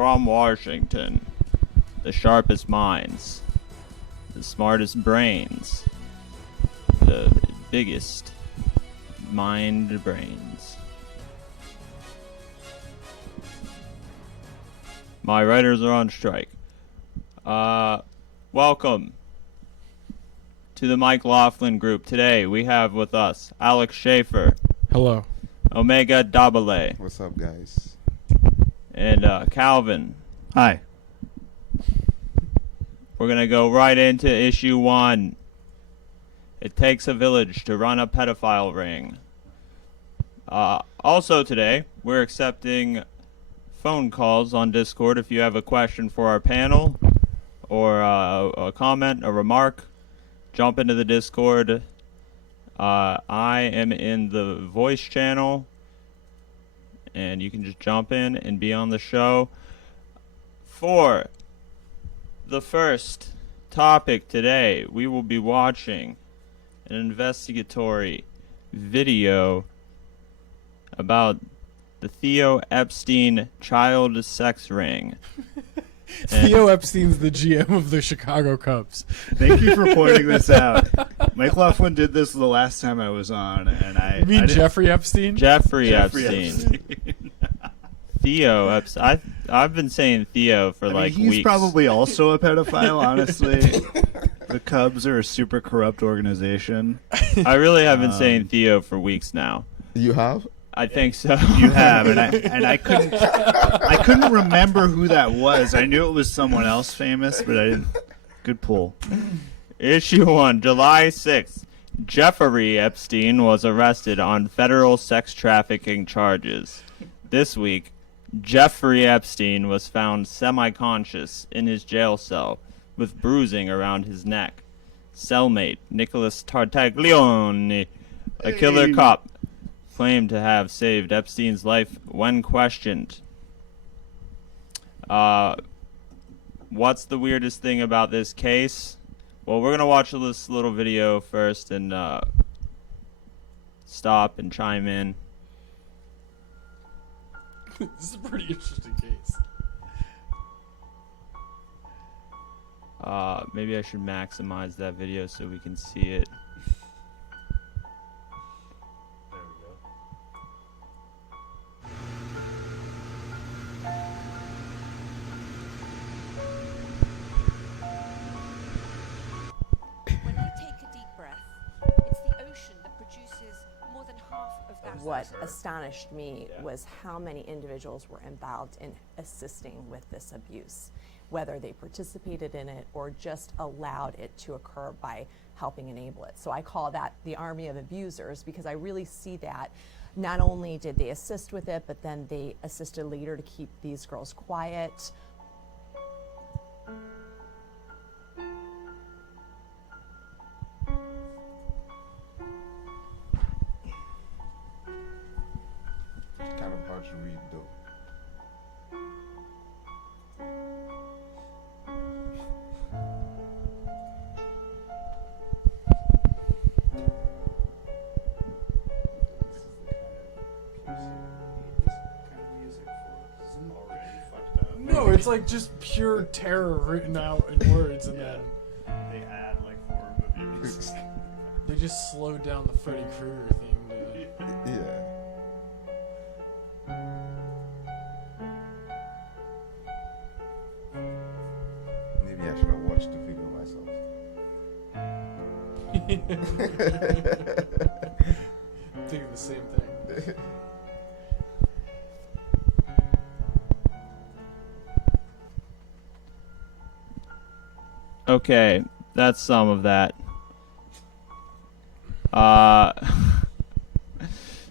From Washington, the sharpest minds, the smartest brains, the biggest mind brains. My writers are on strike. Welcome to the MikeLaughlin group. Today we have with us Alex Schaefer. Hello. Omega Dabale. What's up, guys? And Calvin. Hi. We're going to go right into issue 1. It takes a village to run a pedophile ring. Also today, we're accepting phone calls on Discord. If you have a question for our panel or a comment, a remark, jump into the Discord. I am in the voice channel, and you can just jump in and be on the show. For the first topic today, we will be watching an investigatory video about the Theo Epstein child sex ring. Theo Epstein's the GM of the Chicago Cubs. Thank you for pointing this out. MikeLaughlin did this the last time I was on, and You mean Jeffrey Epstein? Jeffrey Epstein. Theo Epstein. I've been saying Theo for he's weeks. probably also a pedophile, honestly. The Cubs are a super corrupt organization. I really have been saying Theo for weeks now. You have? I think so. You have, and I couldn't remember who that was. I knew it was someone else famous, but I didn't. Good pull. Issue 1, July 6th. Jeffrey Epstein was arrested on federal sex trafficking charges. This week, Jeffrey Epstein was found semi-conscious in his jail cell with bruising around his neck. Cellmate Nicholas Tartaglione, a killer cop, claimed to have saved Epstein's life when questioned. What's the weirdest thing about this case? Well, we're going to watch this little video first and stop and chime in. This is a pretty interesting case. Maybe I should maximize that video so we can see it. What astonished me was how many individuals were involved in assisting with this abuse, whether they participated in it or just allowed it to occur by helping enable it. So I call that the army of abusers, because I really see that not only did they assist with it, but then they assisted later to keep these girls quiet. Kind of hard to read, though. No, it's like just pure terror written out in words, and then They add like 4 movies. they just slowed down the Freddy Krueger theme to Yeah. Maybe I should have watched the video myself. thinking the same thing. Okay, that's some of that.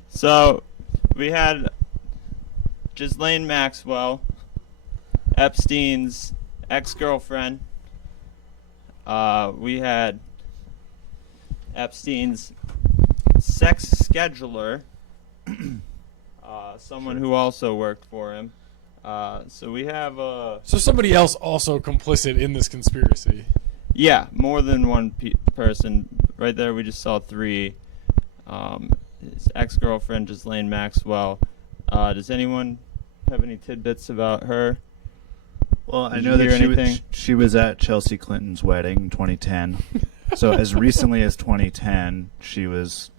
So we had Ghislaine Maxwell, Epstein's ex-girlfriend. We had Epstein's sex scheduler, someone who also worked for him. So we have So somebody else also complicit in this conspiracy. yeah, more than one person. Right there, we just saw 3. His ex-girlfriend, Ghislaine Maxwell. Does anyone have any tidbits about her? Well, I Did know you that hear anything? she was at Chelsea Clinton's wedding in 2010. So as recently as 2010, she was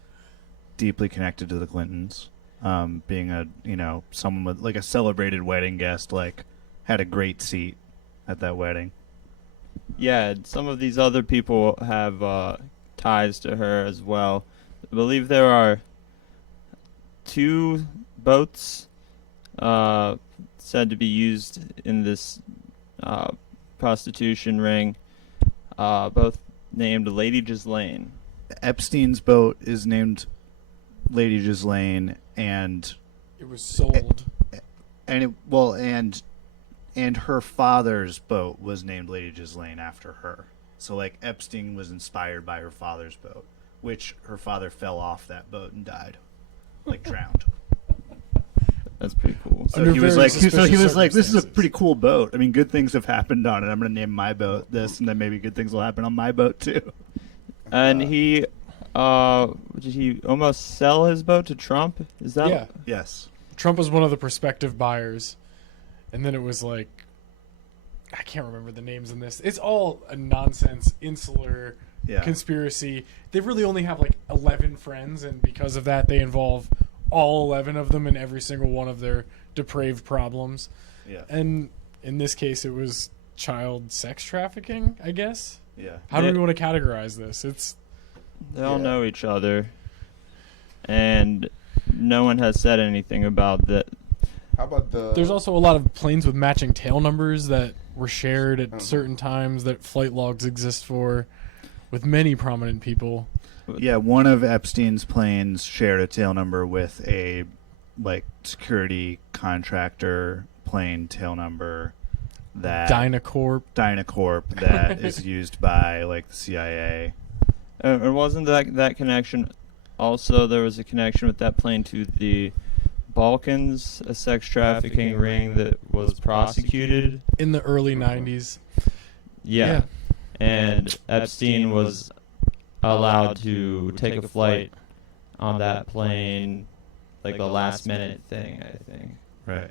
deeply connected to the Clintons, being someone with like a celebrated wedding guest, like had a great seat at that wedding. Yeah, some of these other people have ties to her as well. I believe there are 2 boats said to be used in this prostitution ring, both named Lady Ghislaine. Epstein's boat is named Lady Ghislaine, and It was sold. and her father's boat was named Lady Ghislaine after her. So like Epstein was inspired by her father's boat, which her father fell off that boat and died, like drowned. That's pretty cool. So Under he was very like, this is a suspicious pretty cool boat. I mean, good things have happened on it. I'm going to name my boat this, and then maybe good things will happen on my boat too. And he did he almost sell his boat to Trump? Is that Yeah. Yes. Trump was one of the prospective buyers. And then it was like, I can't remember the names in this. It's all a nonsense, insular Yeah. conspiracy. They really only have like 11 friends, and because of that, they involve all 11 of them in every single one of their depraved problems. Yeah. And in this case, it was child sex trafficking, I guess. Yeah. How do Yeah. we want to categorize this? It's They all Yeah. know each other, and no one has said anything about that. How about the? There's also a lot of planes with matching tail numbers that were shared at Mhm. certain times that flight logs exist for, with many prominent people. Yeah, one of Epstein's planes shared a tail number with a like security contractor plane tail number that Dynacorp. Dynacorp that is used by like the CIA. And wasn't that connection? Also, there was a connection with that plane to the Balkans, a sex trafficking ring that was prosecuted. In the early 90s. Yeah. And Epstein was allowed to take a flight on that plane, like a last minute thing, I think. Right.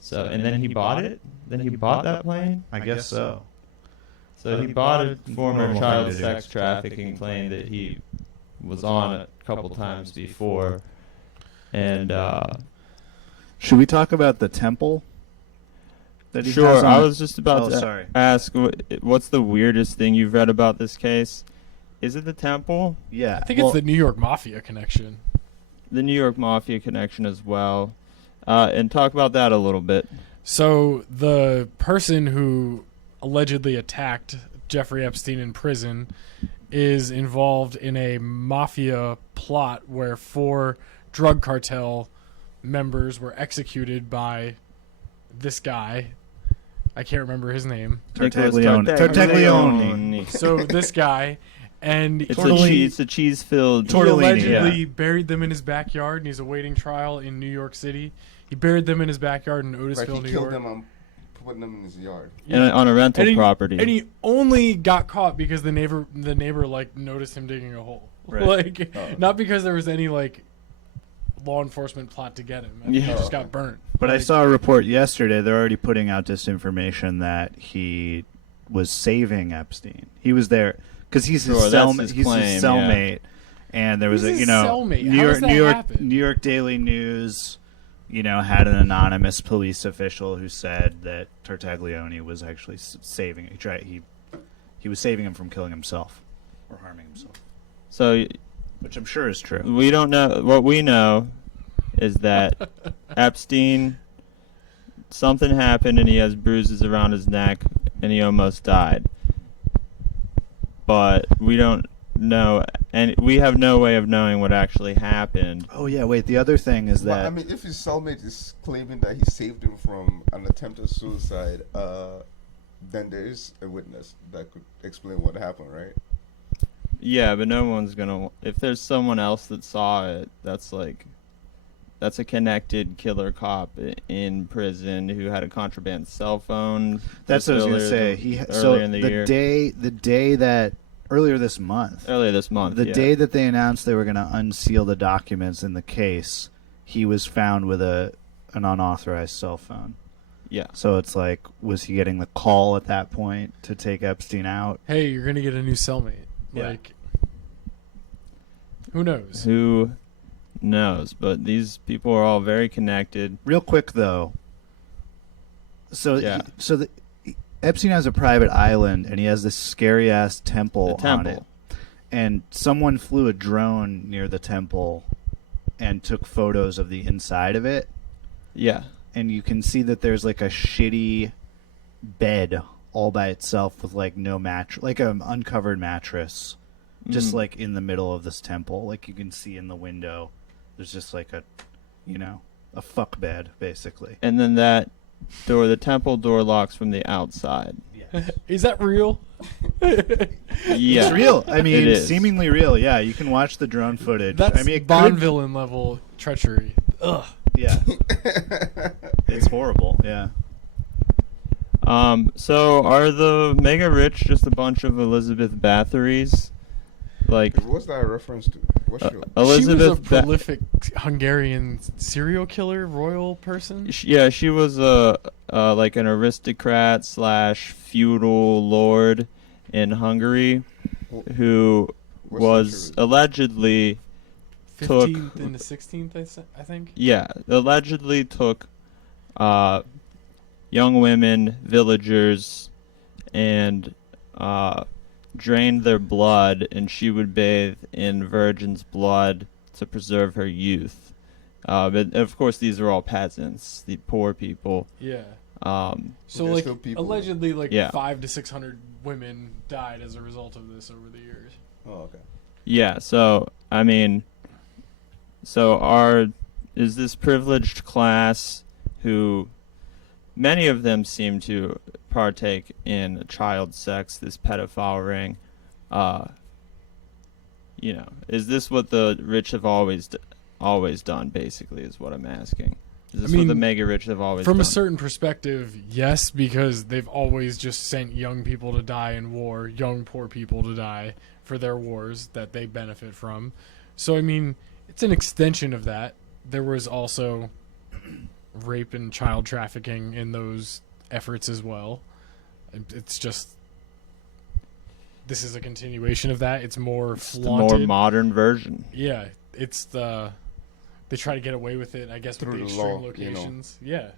So, and then he bought it? Then he bought that plane? I guess so. So he bought a former Normal child thing to do. sex trafficking plane that he was on a couple times before. And, Should we talk about the temple that he has sure, on I the- was just about Oh, to sorry. ask, what's the weirdest thing you've read about this case? Is it the temple? Yeah. I think it's the New York Mafia connection. The New York Mafia connection as well. And talk about that a little bit. So the person who allegedly attacked Jeffrey Epstein in prison is involved in a mafia plot where 4 drug cartel members were executed by this guy. I can't remember his name. Tartaglione. Nicholas Tartaglione. So this guy, and It's Tortellini. a cheese filled. he Tortellini, allegedly yeah. buried them in his backyard, and he's awaiting trial in New York City. He buried them in his backyard in Right, Otisville, he New killed York. them. I'm putting them in his yard. On a rental And he, property. and he only got caught because the neighbor like noticed him digging a hole. Right. Like Oh. not because there was any like law enforcement plot to get him. I think he Yeah. just got burnt. But I Like, saw a report yesterday. They're already putting out disinformation that he was saving Epstein. He was there because he's his Sure, that's cellmate. his He's claim, his yeah. cellmate, and there was Who's a his cellmate? New How York, does that New York, happen? New York Daily News, had an anonymous police official who said that Tartaglione was actually saving. He was saving him from killing himself or harming himself, So which I'm sure is true. we don't know. What we know is that Epstein, something happened and he has bruises around his neck and he almost died. But we don't know, and we have no way of knowing what actually happened. Oh yeah, wait. The other thing is Well, that I mean, if his cellmate is claiming that he saved him from an attempted suicide, then there is a witness that could explain what happened, right? Yeah, but no one's gonna. If there's someone else that saw it, that's a connected killer cop in prison who had a contraband cell phone. that's just what I was gonna earlier say. He earlier so in the year. the day that earlier this month. Earlier this month. The yeah. day that they announced they were going to unseal the documents in the case, he was found with an unauthorized cell phone. Yeah. So it's like, was he getting the call at that point to take Epstein out? Hey, you're gonna get a new cellmate. Yeah. Like, who knows? Who knows? But these people are all very connected. Real quick though. So Yeah. Epstein has a private island, and he has this scary ass temple, The temple. on it. And someone flew a drone near the temple and took photos of the inside of it. Yeah. And you can see that there's like a shitty bed all by itself with like no mattress, like an uncovered mattress, just like in the middle of this temple. Like you can see in the window, there's just like a fuck bed basically. And then that door, the temple door locks from the outside. Is that real? Yeah. It's real. I It mean, is. seemingly real. Yeah, you can watch the drone footage. That's I mean, it Bond could, villain level treachery. Ugh. yeah. It's horrible. Yeah. So are the mega rich just a bunch of Elizabeth Bathory's? Like What's that a reference to? What's your... She was a Elizabeth prolific Hungarian serial killer, royal person. Yeah, she was a like an aristocrat / feudal lord in Hungary who What was century? allegedly 15th and the 16th, I think. allegedly took young women, villagers, and drained their blood, and she would bathe in virgin's blood to preserve her youth. But of course, these are all peasants, the poor people. Yeah. So So There's like still people- allegedly like Yeah. 500 to 600 women died as a result of this over the years. Oh, okay. yeah, so I mean, is this privileged class who many of them seem to partake in child sex, this pedophile ring, is this what the rich have always done, basically, is what I'm asking. Is this what the mean, mega rich have always From done? a certain perspective, yes, because they've always just sent young people to die in war, young poor people to die for their wars that they benefit from. So I mean, it's an extension of that. There was also rape and child trafficking in those efforts as well. It's just this is a continuation of that. It's more It's the flaunted. more modern version. Yeah, it's they try to get away with it, I guess, with Through the the extreme law, you know. locations. Yeah.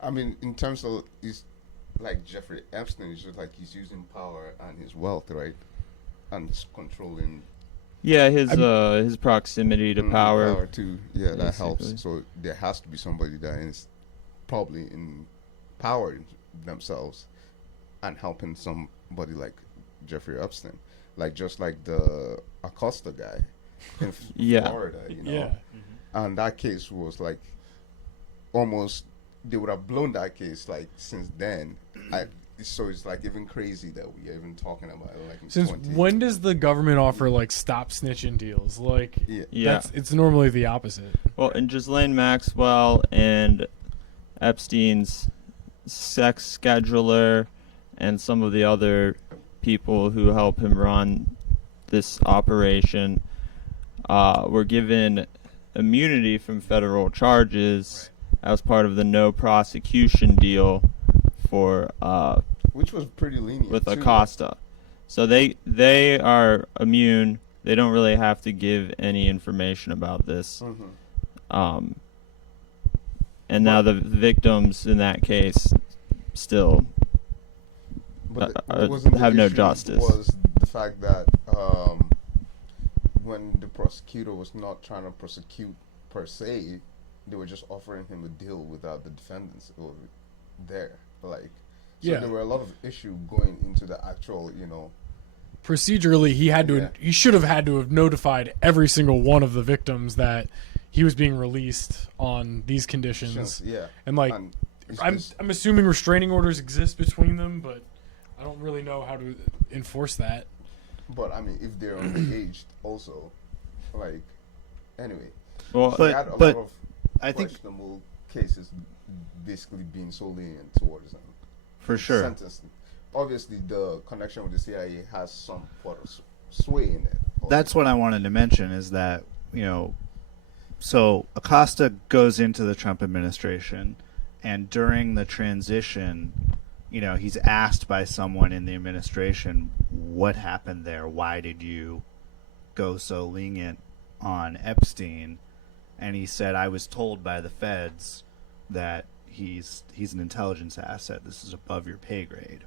I mean, in terms of is like Jeffrey Epstein, it's just like he's using power and his wealth, right, and it's controlling Yeah, his proximity to power. too. Yeah, that helps. basically. So there has to be somebody that is probably empowering themselves and helping somebody like Jeffrey Epstein, like just like the Acosta guy in Yeah. Florida, you know. Yeah. And that case was like almost they would have blown that case like since then. So it's like even crazy that we are even talking about it, like in Since 20. when does the government offer like stop snitching deals? Like Yeah. it's normally the opposite. Well, and Ghislaine Maxwell and Epstein's sex scheduler and some of the other people who help him run this operation were given immunity from federal charges as part of the no prosecution deal for which was pretty lenient with too. Acosta. So they are immune. They don't really have to give any information about this. Mhm. And now the victims in that case still But Uh, wasn't the have no issue justice. Was the fact that when the prosecutor was not trying to prosecute per se, they were just offering him a deal without the defendants over there. Like, so Yeah. there were a lot of issue going into the actual, Procedurally, Yeah. he should have had to have notified every single one of the victims that he was being released on these conditions. yeah. And like And it's I'm just- assuming restraining orders exist between them, but I don't really know how to enforce that. but I mean, if they're underaged, also, like, anyway, well we But- had a but lot of I think questionable cases basically being so lenient towards them. for sure. Sentenced. Obviously, the connection with the CIA has some sort of sway in it. That's what I wanted to mention is that, so Acosta goes into the Trump administration And during the transition, he's asked by someone in the administration, what happened there? Why did you go so lenient on Epstein? And he said, I was told by the feds that he's an intelligence asset. This is above your pay grade,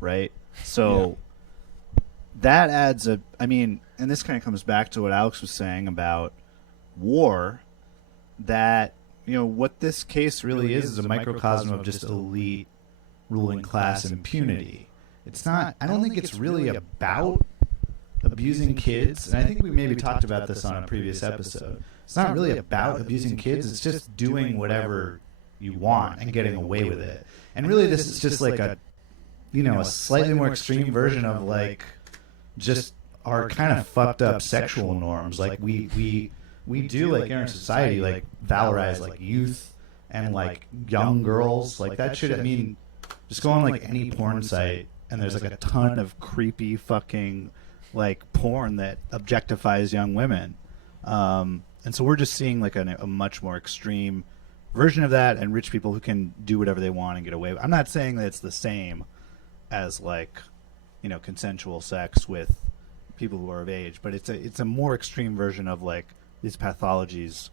right? So that adds and this kind of comes back to what Alex was saying about war, that, what this case really is a microcosm of just elite ruling class impunity. It's not, I don't think it's really about abusing kids. And I think we maybe talked about this on a previous episode. It's not really about abusing kids. It's just doing whatever you want and getting away with it. And really this is just like a slightly more extreme version of like just our kind of fucked up sexual norms. Like we do, like, in our society, like valorize like youth and like young girls. Like that shit, just go on like any porn site and there's like a ton of creepy fucking like porn that objectifies young women. And so we're just seeing like a much more extreme version of that, and rich people who can do whatever they want and get away with. I'm not saying that it's the same as like, consensual sex with people who are of age, but it's a more extreme version of like these pathologies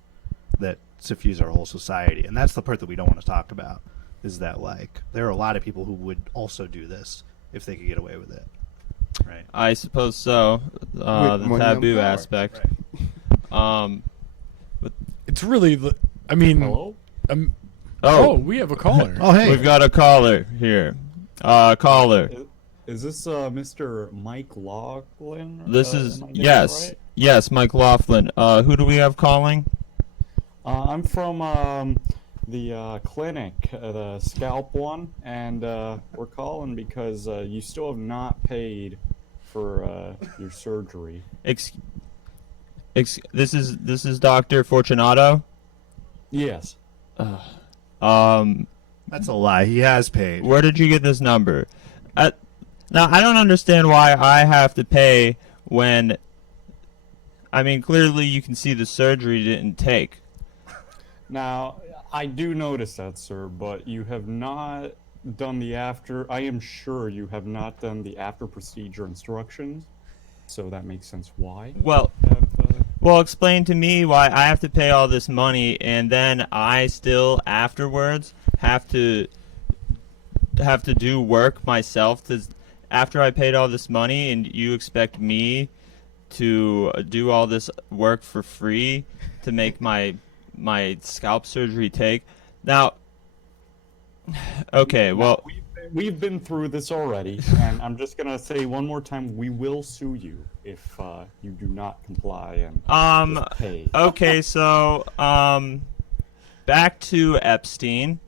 that suffuse our whole society. And that's the part that we don't want to talk about, is that like there are a lot of people who would also do this if they could get away with it. Right. I suppose so. The taboo aspect. Right. But It's really, Hello? we have a caller. Oh, hey. we've got a caller here. Caller. Is this Mr. MikeLaughlin? This is am I getting yes, it right? yes, MikeLaughlin. Who do we have calling? I'm from the clinic, the scalp one, and we're calling because you still have not paid for your surgery. This is Dr. Fortunato. Yes. That's a lie. He has paid. Where did you get this number? Now, I don't understand why I have to pay when, clearly you can see the surgery didn't take. Now, I do notice that, sir, but you have not done the after. I am sure you have not done the after procedure instructions, so that makes sense why. Well, explain to me why I have to pay all this money and then I still afterwards have to do work myself after I paid all this money, and you expect me to do all this work for free to make my scalp surgery take. Now, okay, well, we've been through this already, and I'm just gonna say one more time: we will sue you if you do not comply and just pay. Okay, so back to Epstein.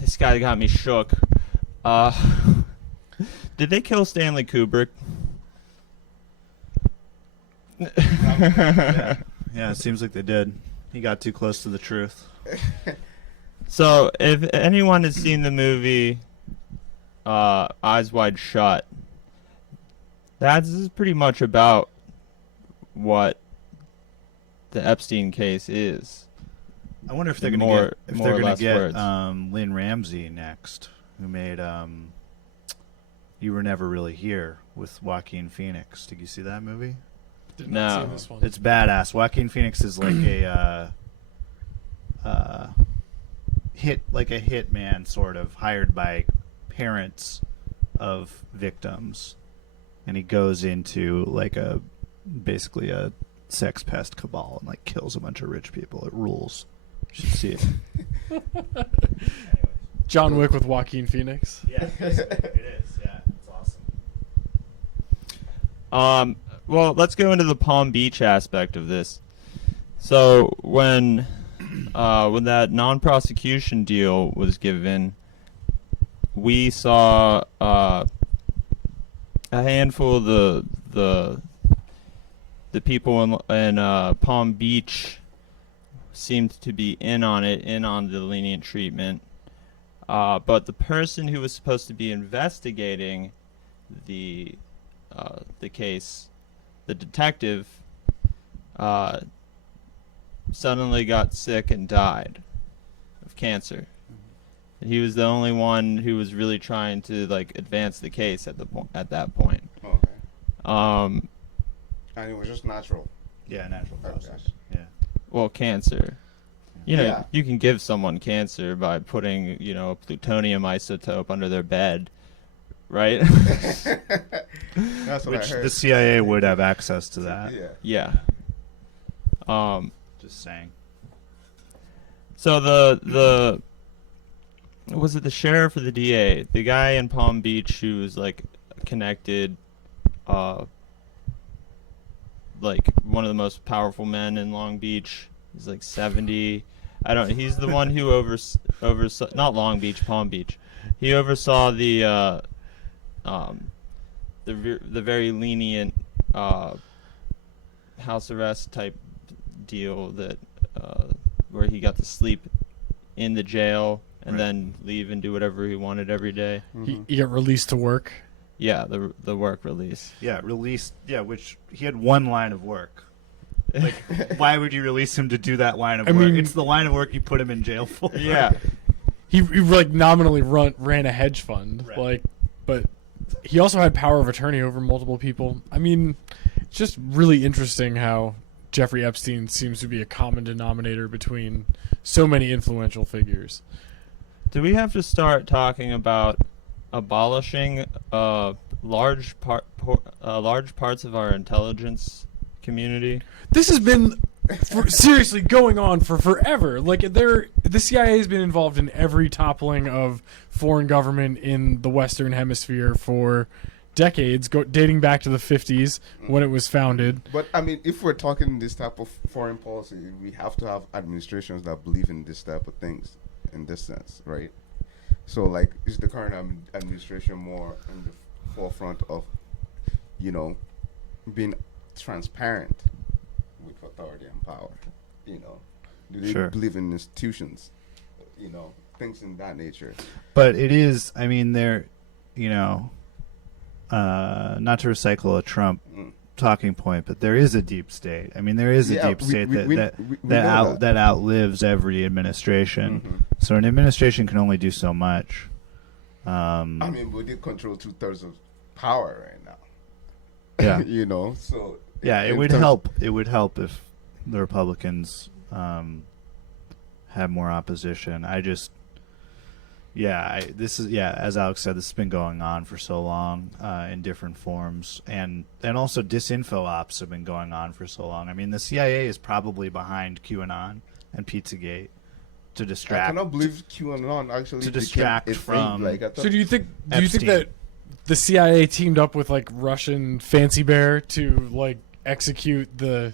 This guy got me shook. Did they kill Stanley Kubrick? Yeah, it seems like they did. He got too close to the truth. So, if anyone has seen the movie Eyes Wide Shut, this is pretty much about what the Epstein case is. I wonder if they're In going to get words. Lynn Ramsey next, who made You Were Never Really Here with Joaquin Phoenix. Did you see that movie? Did not No. see this one. It's badass. Joaquin Phoenix is like a hitman, sort of, hired by parents of victims, and he goes into like basically a sex pest cabal and like kills a bunch of rich people. It rules. You should see it. John Wick with Joaquin Phoenix. Yeah, it is. Yeah, it's awesome. Well, let's go into the Palm Beach aspect of this. So when that non-prosecution deal was given, we saw a handful of the people in Palm Beach seemed to be in on the lenient treatment. But the person who was supposed to be investigating the case, the detective, suddenly got sick and died of cancer. He was the only one who was really trying to like advance the case at that point. Okay. Um, And it was just natural. Yeah, natural Okay. causes. Yeah. well, cancer. You know, Yeah. you can give someone cancer by putting, you know, a plutonium isotope under their bed, right? That's what I Which heard. the CIA would have access to that. Yeah. Yeah. Just saying. So the was it the sheriff or the DA? The guy in Palm Beach who was like connected, like one of the most powerful men in Long Beach. He's like 70. He's the one who oversaw not Long Beach, Palm Beach. He oversaw the very lenient house arrest type deal that where he got to sleep in the jail and Right. then leave and do whatever he wanted every day. He got released to work. Yeah, the work release. Yeah, released. Yeah, which he had one line of work. Like, why would you release him to do that line of I work? mean- It's the line of work you put him in jail for. Yeah. He like nominally ran a hedge fund, Right. like, but he also had power of attorney over multiple people. I mean, it's just really interesting how Jeffrey Epstein seems to be a common denominator between so many influential figures. Do we have to start talking about abolishing large parts of our intelligence community? This has been seriously going on for forever. Like the CIA has been involved in every toppling of foreign government in the Western Hemisphere for decades, dating back to the 50s when it was founded. But I mean, if we're talking this type of foreign policy, we have to have administrations that believe in this type of things, in this sense, right? So, like, is the current administration more in the forefront of, you know, being transparent with authority and power? You know, do they Sure. believe in institutions? You know, things in that nature. But it is, I mean, they're, you know, not to recycle a Trump talking point, but there is a deep state. I mean, there is a Yeah, deep state we know that. that outlives every administration. Mhm. So an administration can only do so much. I mean, we did control 2/3 of power right now. Yeah. You know, so Yeah, it in would terms- help. It would help if the Republicans had more opposition. As Alex said, this has been going on for so long in different forms, and also disinfo ops have been going on for so long. I mean, the CIA is probably behind QAnon and Pizzagate to I distract. cannot believe QAnon actually to became distract a thing. from- Like, I thought, So do you think Epstein. that the CIA teamed up with like Russian Fancy Bear to like execute the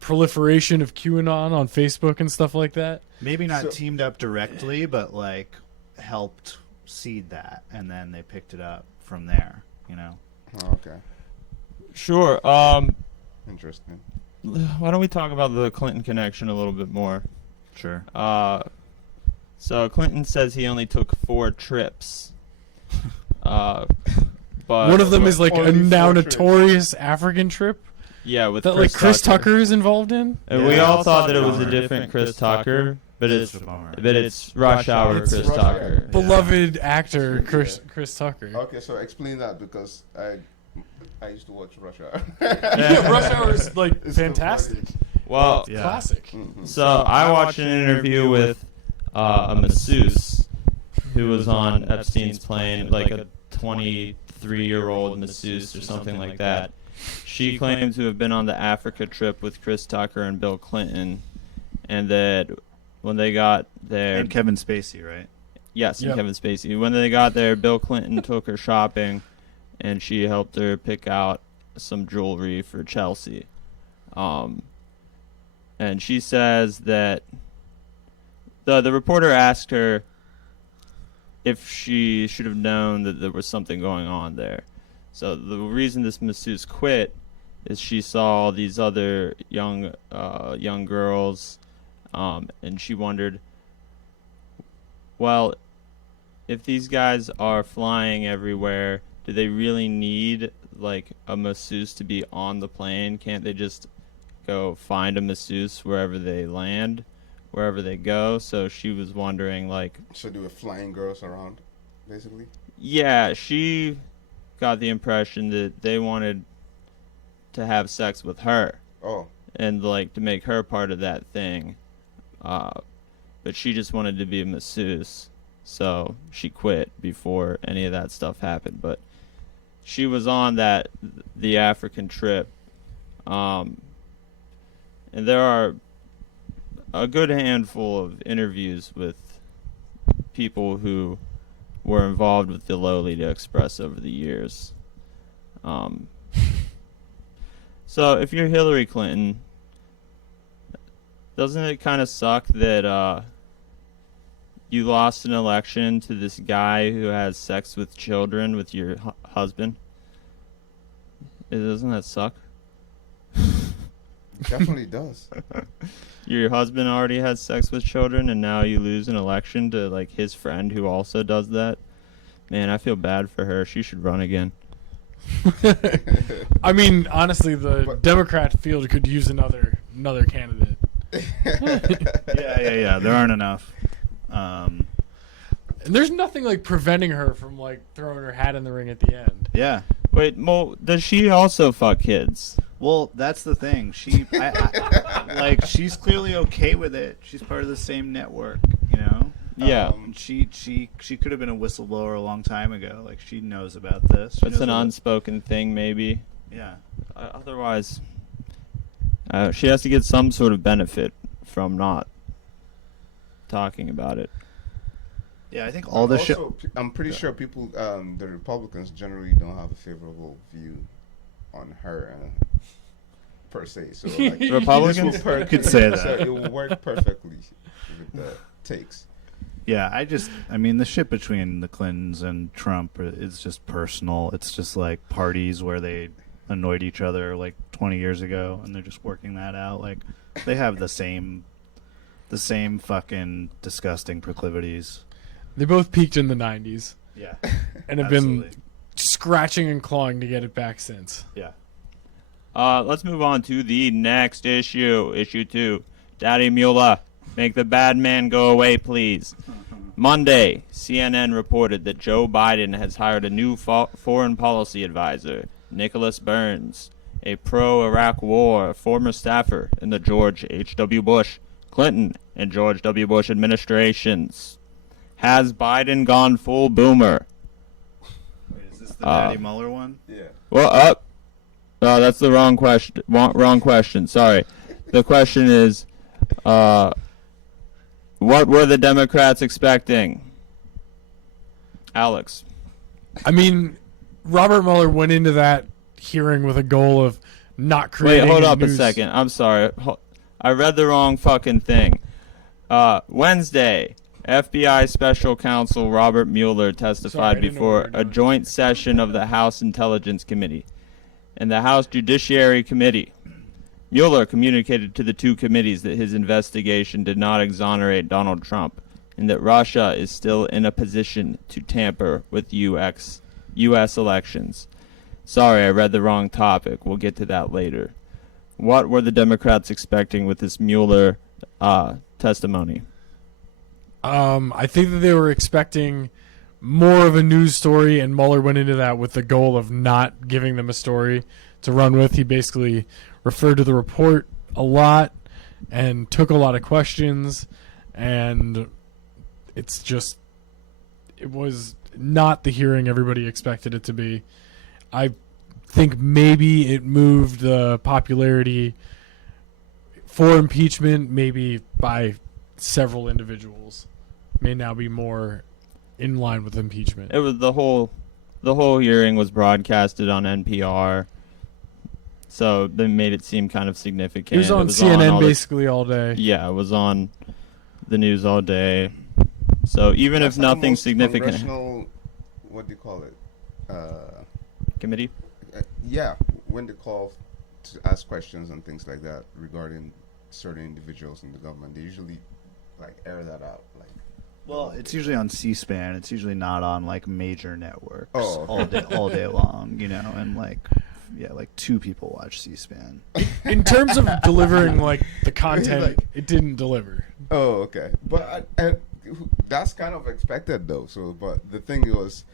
proliferation of QAnon on Facebook and stuff like that? Maybe not So- teamed up directly, but like helped seed that, and then they picked it up from there. You know. Oh, okay, Sure. interesting. Why don't we talk about the Clinton connection a little bit more? Sure. So Clinton says he only took 4 trips. But One of them is like a only now 4 trips. notorious African trip yeah, with that like Chris Tucker is involved in. And we Yeah. all thought that it was a Bummer. different Chris Tucker, but it's a bummer. rush hour It's Chris Rush Tucker. Hour. Beloved actor Yeah. Chris Tucker. Okay, so explain that because I used to watch Rush Hour. Yeah, Rush Hour is like It's so fantastic. Well, Yeah. Classic. Mhm. so I watched an interview with a masseuse who was on Epstein's plane, like a 23-year-old masseuse or something like that. She claimed to have been on the Africa trip with Chris Tucker and Bill Clinton, and that when they got there, And Kevin Spacey, right? yes, and Yep. Kevin Spacey. When they got there, Bill Clinton took her shopping, and she helped her pick out some jewelry for Chelsea. And she says that the reporter asked her if she should have known that there was something going on there. So the reason this masseuse quit is she saw all these other young girls, and she wondered, well, if these guys are flying everywhere, do they really need like a masseuse to be on the plane? Can't they just go find a masseuse wherever they land, wherever they go. So she was wondering, like, So they were flying girls around, basically. yeah, she got the impression that they wanted to have sex with her Oh, and like to make her part of that thing. But she just wanted to be a masseuse, so she quit before any of that stuff happened. But she was on the African trip, and there are a good handful of interviews with people who were involved with the Lolita Express over the years. So if you're Hillary Clinton, doesn't it kind of suck that you lost an election to this guy who has sex with children with your husband? Doesn't that suck? definitely does. Your husband already has sex with children, and now you lose an election to like his friend who also does that. Man, I feel bad for her. She should run again. I mean, honestly, the Democrat field could use another candidate. Yeah. There aren't enough. And there's nothing like preventing her from like throwing her hat in the ring at the end. Yeah. Wait, Mo, does she also fuck kids? Well, that's the thing. Like, she's clearly okay with it. She's part of the same network, you know. Yeah. She could have been a whistleblower a long time ago. Like, she knows about this. She That's knows an about- unspoken thing, maybe. Yeah. Otherwise, she has to get some sort of benefit from not talking about it. Yeah, I think all the shit. Also, I'm pretty sure people, the Republicans generally don't have a favorable view on her per se. So like, Republicans? this will Could say that. So it will work perfectly with the takes. Yeah, I mean, the shit between the Clintons and Trump is just personal. It's just like parties where they annoyed each other like 20 years ago, and they're just working that out. Like, they have the same fucking disgusting proclivities. They both peaked in the 90s Yeah. and have Absolutely. been scratching and clawing to get it back since. Yeah. Let's move on to the next issue. Issue 2. Daddy Mueller, make the bad man go away, please. Monday, CNN reported that Joe Biden has hired a new foreign policy advisor, Nicholas Burns, a pro-Iraq war former staffer in the George H.W. Bush, Clinton, and George W. Bush administrations. Has Biden gone full boomer? Wait, is this the Daddy Mueller one? Yeah. Well, that's the wrong question. Wrong question. Sorry. The question is, what were the Democrats expecting? Alex. I mean, Robert Mueller went into that hearing with a goal of not creating. Wait, hold up a news. second. I'm sorry. I read the wrong fucking thing. Wednesday, FBI Special Counsel Robert Mueller testified Sorry, I didn't know what before you were a doing. joint session of the House Intelligence Committee and the House Judiciary Committee. Mueller communicated to the two committees that his investigation did not exonerate Donald Trump and that Russia is still in a position to tamper with U.S. elections. Sorry, I read the wrong topic. We'll get to that later. What were the Democrats expecting with this Mueller testimony? I think that they were expecting more of a news story, and Mueller went into that with the goal of not giving them a story to run with. He basically referred to the report a lot and took a lot of questions, and it was not the hearing everybody expected it to be. I think maybe it moved the popularity for impeachment maybe by several individuals. May now be more in line with impeachment. It was the whole hearing was broadcasted on NPR, so they made it seem kind of significant. It was on all CNN the- basically all day. Yeah, it was on the news all day. So even That's if like the nothing most significant, congressional- What do you call it? committee. Yeah, when they call to ask questions and things like that regarding certain individuals in the government, they usually like air that out. Like, Well, it's usually on C-SPAN. It's usually not on like major networks Oh, okay. all day long, you know, and like like 2 people watch C-SPAN. In terms of delivering like the content, Like- it didn't deliver. Oh, okay. But that's kind of expected, though. So, but the thing was,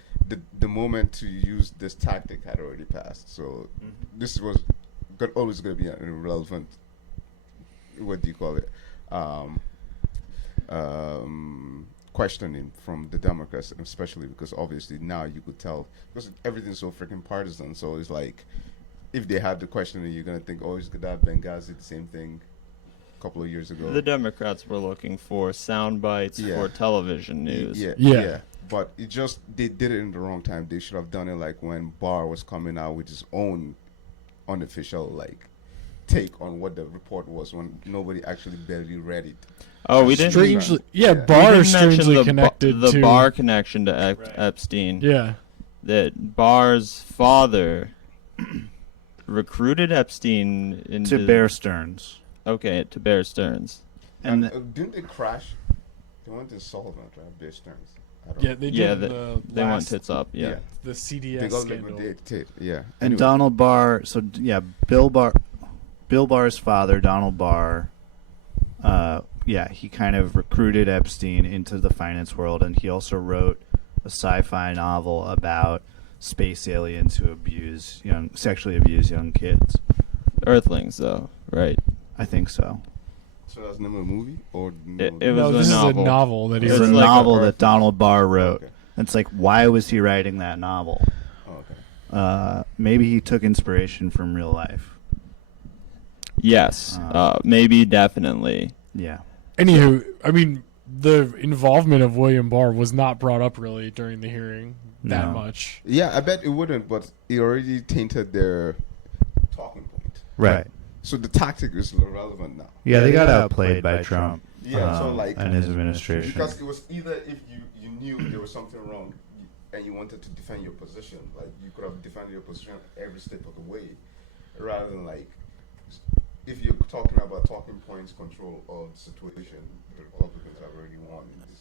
the moment to use this tactic had already passed. So, this was always going to be an irrelevant. What do you call it? Questioning from the Democrats, especially because obviously now you could tell because everything's so freaking partisan. So it's like if they had the questioning, you're gonna think, oh, is that Benghazi the same thing a couple of years ago? The Democrats were looking for sound bites Yeah. for television news. Yeah. But it just they did it in the wrong time. They should have done it like when Barr was coming out with his own unofficial like take on what the report was when nobody actually barely read it. Oh, we didn't. Strangely, yeah, Yeah. we Barr didn't is mention strangely the connected the to Barr connection to Epstein. Yeah, That Barr's father recruited Epstein into To Bear Stearns. Okay, to Bear Stearns. And Didn't they crash? They went insolvent, right? Bear Stearns. I don't yeah, know. they did Yeah, they went last, tits up. Yeah. the CDS They got scandal. liquidated. Yeah. And Anyway. Donald Barr, so yeah, Bill Barr's father, Donald Barr, he kind of recruited Epstein into the finance world, and he also wrote a sci-fi novel about space aliens who sexually abuse young kids. Earthlings, though, right? I think so. So that's the name of the movie, or It No, was this a is novel. a novel that he It's It's a wrote. like novel a- that Donald Barr wrote. Okay. And it's like, why was he writing that novel? Oh, okay. Maybe he took inspiration from real life. Yes, maybe, definitely. Yeah. Anywho, I mean, the involvement of William Barr was not brought up really during the hearing that No. much. Yeah, I bet it wouldn't, but it already tainted their talking point. Right. So the tactic is irrelevant now. Yeah, they got outplayed by Trump. Yeah, so like and his administration. because it was either if you knew there was something wrong and you wanted to defend your position, like you could have defended your position every step of the way, rather than like if you're talking about talking points control of the situation, the Republicans have already won in this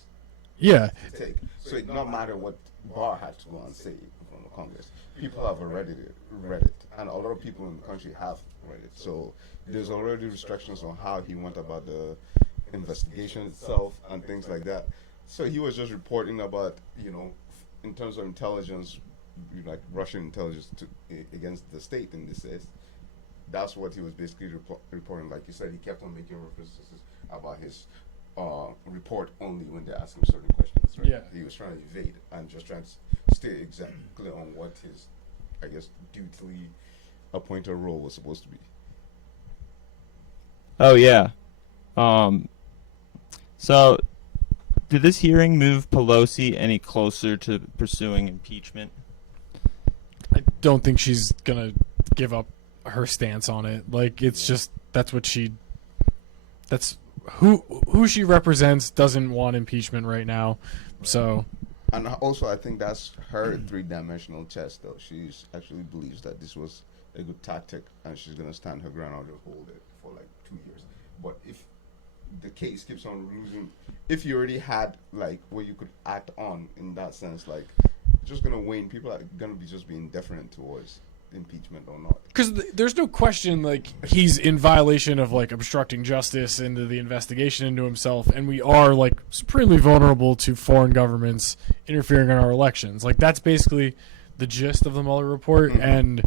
Yeah, take. So it not matter what Barr had to go and say from the Congress. People have already read it, and a lot of people in the country have read it. So there's already restrictions on how he went about the investigation itself and things like that. So he was just reporting about, in terms of intelligence, like Russian intelligence against the state in this case. That's what he was basically reporting. Like you said, he kept on making references about his report only when they asked him certain questions. Right? Yeah. He was trying to evade and just trying to stay exactly on what his, I guess, dutifully appointed role was supposed to be. Oh yeah. So, did this hearing move Pelosi any closer to pursuing impeachment? I don't think she's gonna give up her stance on it. Like it's just that's who she represents doesn't want impeachment right now. So And also, I think that's her three-dimensional chess, though. She actually believes that this was a good tactic, and she's going to stand her ground and just hold it for like 2 years. But if the case keeps on losing, if you already had like what you could act on in that sense, like it's just going to wane. People are going to be just being indifferent towards impeachment or not. because there's no question like he's in violation of like obstructing justice into the investigation into himself, and we are like supremely vulnerable to foreign governments interfering in our elections. Like that's basically the gist of the Mueller report, and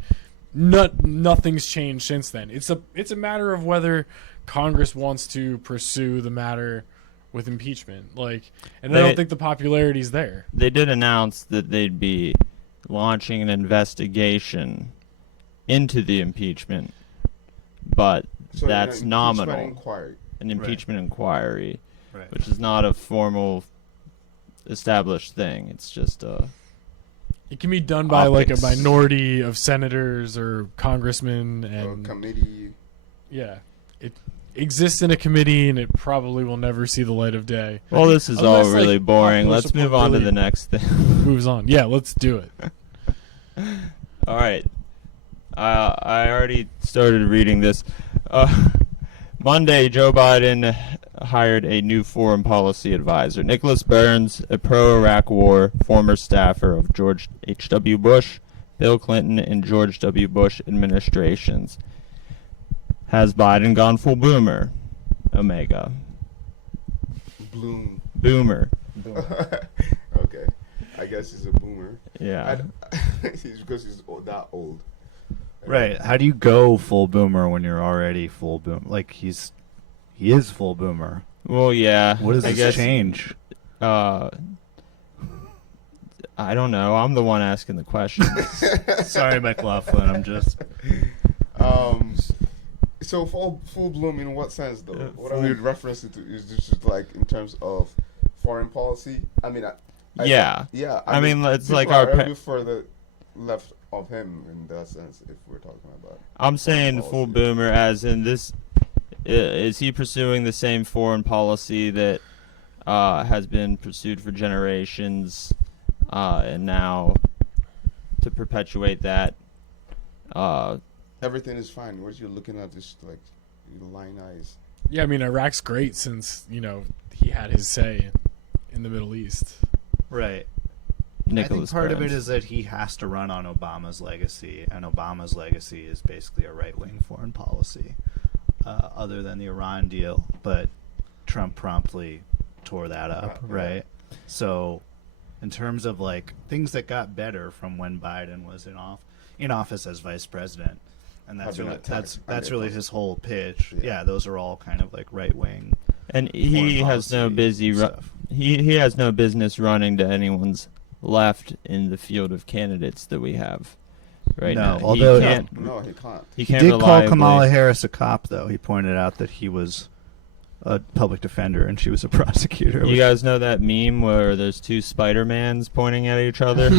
nothing's changed since then. It's a matter of whether Congress wants to pursue the matter with impeachment. Like, and I don't think the popularity's there. They did announce that they'd be launching an investigation into the impeachment, but So that's an nominal. impeachment inquiry. An impeachment inquiry, Right. which is not a formal established thing. It's just It can be done by like a Optics. minority of senators or congressmen, and Committee. yeah, it exists in a committee, and it probably will never see the light of day. well, this is Unless, all like, really boring. popular Let's support move on to really the next thing. Moves on. Yeah, let's do it. All right. I already started reading this. Monday, Joe Biden hired a new foreign policy advisor. Nicholas Burns, a pro-Iraq war former staffer of George H.W. Bush, Bill Clinton, and George W. Bush administrations. Has Biden gone full boomer? Omega. Bloom. Boomer. Okay. I guess he's a boomer. Yeah. He's because he's that old. Right. How do you go full boomer when you're already full boom? Like he is full boomer. Well, yeah. What does I this guess, change? I don't know. I'm the one asking the question. Sorry, MikeLaughlin. I'm just. So full bloom in what sense though? What are we referencing to? Is this just like in terms of foreign policy? I mean, Yeah. yeah. I mean, it's like people our are a pa- bit further left of him in that sense. If we're talking about, I'm saying policy. full boomer as in this. Is he pursuing the same foreign policy that has been pursued for generations, and now to perpetuate that? Everything is fine. Where's you looking at this like line eyes? Yeah, I mean, Iraq's great since, he had his say in the Middle East. Right. Nicholas I think part of it Burns. is that he has to run on Obama's legacy, and Obama's legacy is basically a right-wing foreign policy, other than the Iran deal. But Trump promptly tore that up, right? So, in terms of like things that got better from when Biden was in office as vice president, and that's Have been really, attacked. that's really his whole pitch. Yeah, those are all kind of like right-wing. And he foreign has no policy stuff. he has no business running to anyone's left in the field of candidates that we have right No, now. although- he can't. No, he can't. He He can't did call reliably. Kamala Harris a cop, though. He pointed out that he was a public defender and she was a prosecutor. You guys know that meme where there's two Spider-Mans pointing at each other?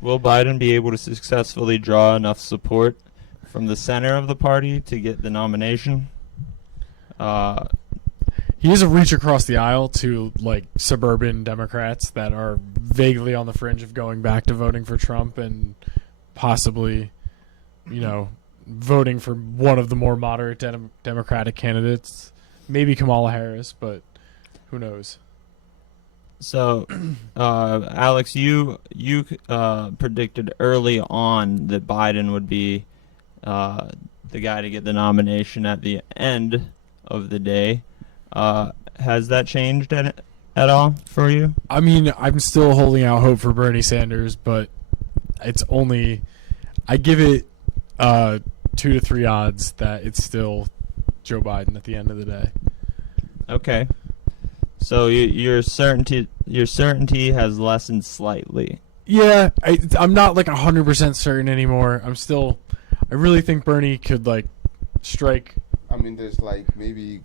Will Biden be able to successfully draw enough support from the center of the party to get the nomination? He has a reach across the aisle to like suburban Democrats that are vaguely on the fringe of going back to voting for Trump and possibly, voting for one of the more moderate Democratic candidates. Maybe Kamala Harris, but who knows? So, Alex, you predicted early on that Biden would be the guy to get the nomination at the end of the day. Has that changed at all for you? I mean, I'm still holding out hope for Bernie Sanders, but it's only I give it 2 to 3 odds that it's still Joe Biden at the end of the day. Okay. So your certainty has lessened slightly. Yeah, I'm not like 100% certain anymore. I really think Bernie could like strike. I mean, there's like maybe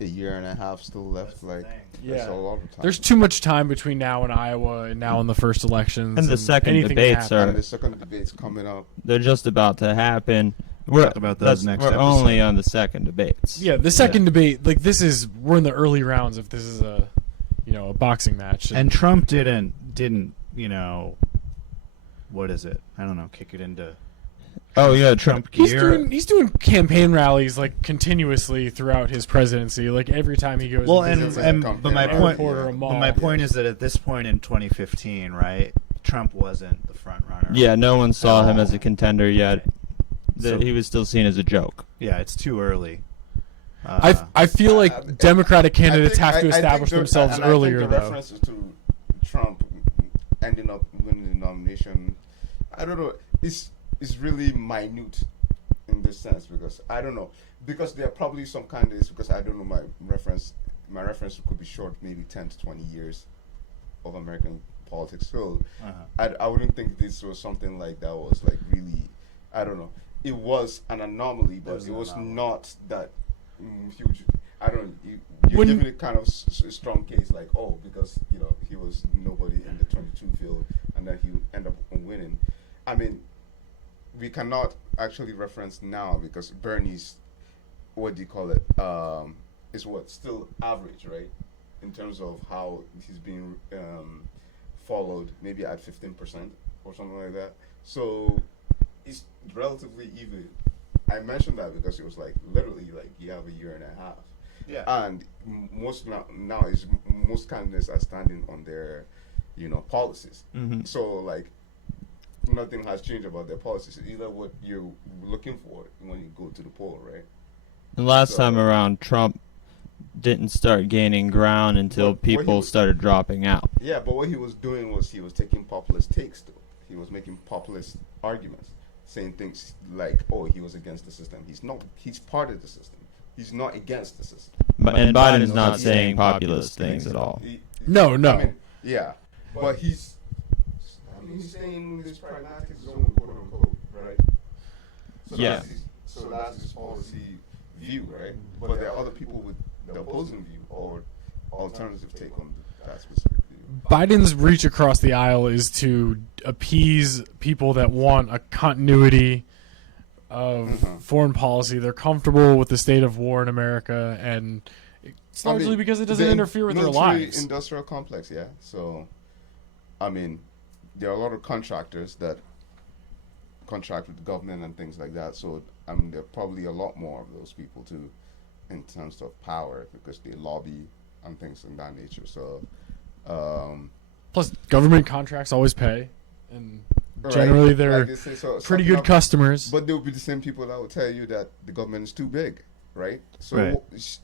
a year and a half still left. Like, that's a lot of time. There's too much time between now and Iowa and now in the first elections. And the second anything can debates happen. And the second debate's coming up. They're just about to happen. We're Talk about those next We're episode. only on the second debates. Yeah, the second debate, like we're in the early rounds if this is a boxing match. And Trump didn't, what is it? I don't know, kick it into Oh yeah, Trump. He's doing campaign rallies like continuously throughout his presidency. Like every time he goes. Well, and and, visits and a but my campaign point, airport or a mall. but my point is that at this point in 2015, right, Trump wasn't the front runner. Yeah, no one saw At him all. as a contender yet. Right. So- He was still seen as a joke. Yeah, it's too early. I feel like Democratic candidates have to establish themselves and earlier, I think the though. references to Trump ending up winning the nomination, I don't know, it's really minute in this sense because I don't know, because there are probably some candidates, because I don't know, my reference could be short, maybe 10 to 20 years of American politics. So I wouldn't think this was something like that was like really, I don't know. It was an anomaly, but it was not that huge. I don't. You're giving it kind of a strong case, like because he was nobody in the 22 field, and then he end up winning. I mean, we cannot actually reference now because Bernie's, what do you call it? Is what still average, right? In terms of how he's being followed, maybe at 15% or something like that. So it's relatively even. I mentioned that because it was like literally like you have a year and a half. Yeah. And most now is most candidates are standing on their, policies. Mm-hmm. So like nothing has changed about their policies. It's either what you're looking for when you go to the poll, right? And last So- time around, Trump didn't start gaining ground until What he people was- started dropping out. Yeah, but what he was doing was he was taking populist takes though. He was making populist arguments, saying things like, "Oh, he was against the system." He's not. He's part of the system. He's not against the system. And Biden's not saying populist things at all. No. I mean, yeah, but he's saying this pragmatic zone, quote unquote, right? So Yeah. That's his policy view, right? But there are other people with the opposing view or alternative take on that specific view. Biden's reach across the aisle is to appease people that want a continuity of foreign policy. They're comfortable with the state of war in America, and it's largely because it doesn't interfere with their lives. Industrial complex, yeah. So, I mean, there are a lot of contractors that contract with the government and things like that. So, I mean, there are probably a lot more of those people too, in terms of power, because they lobby and things of that nature. So, Plus, government contracts always pay, and right, generally they're like they say, so pretty something good up- customers. But there will be the same people that will tell you that the government is too big, right? So, Right.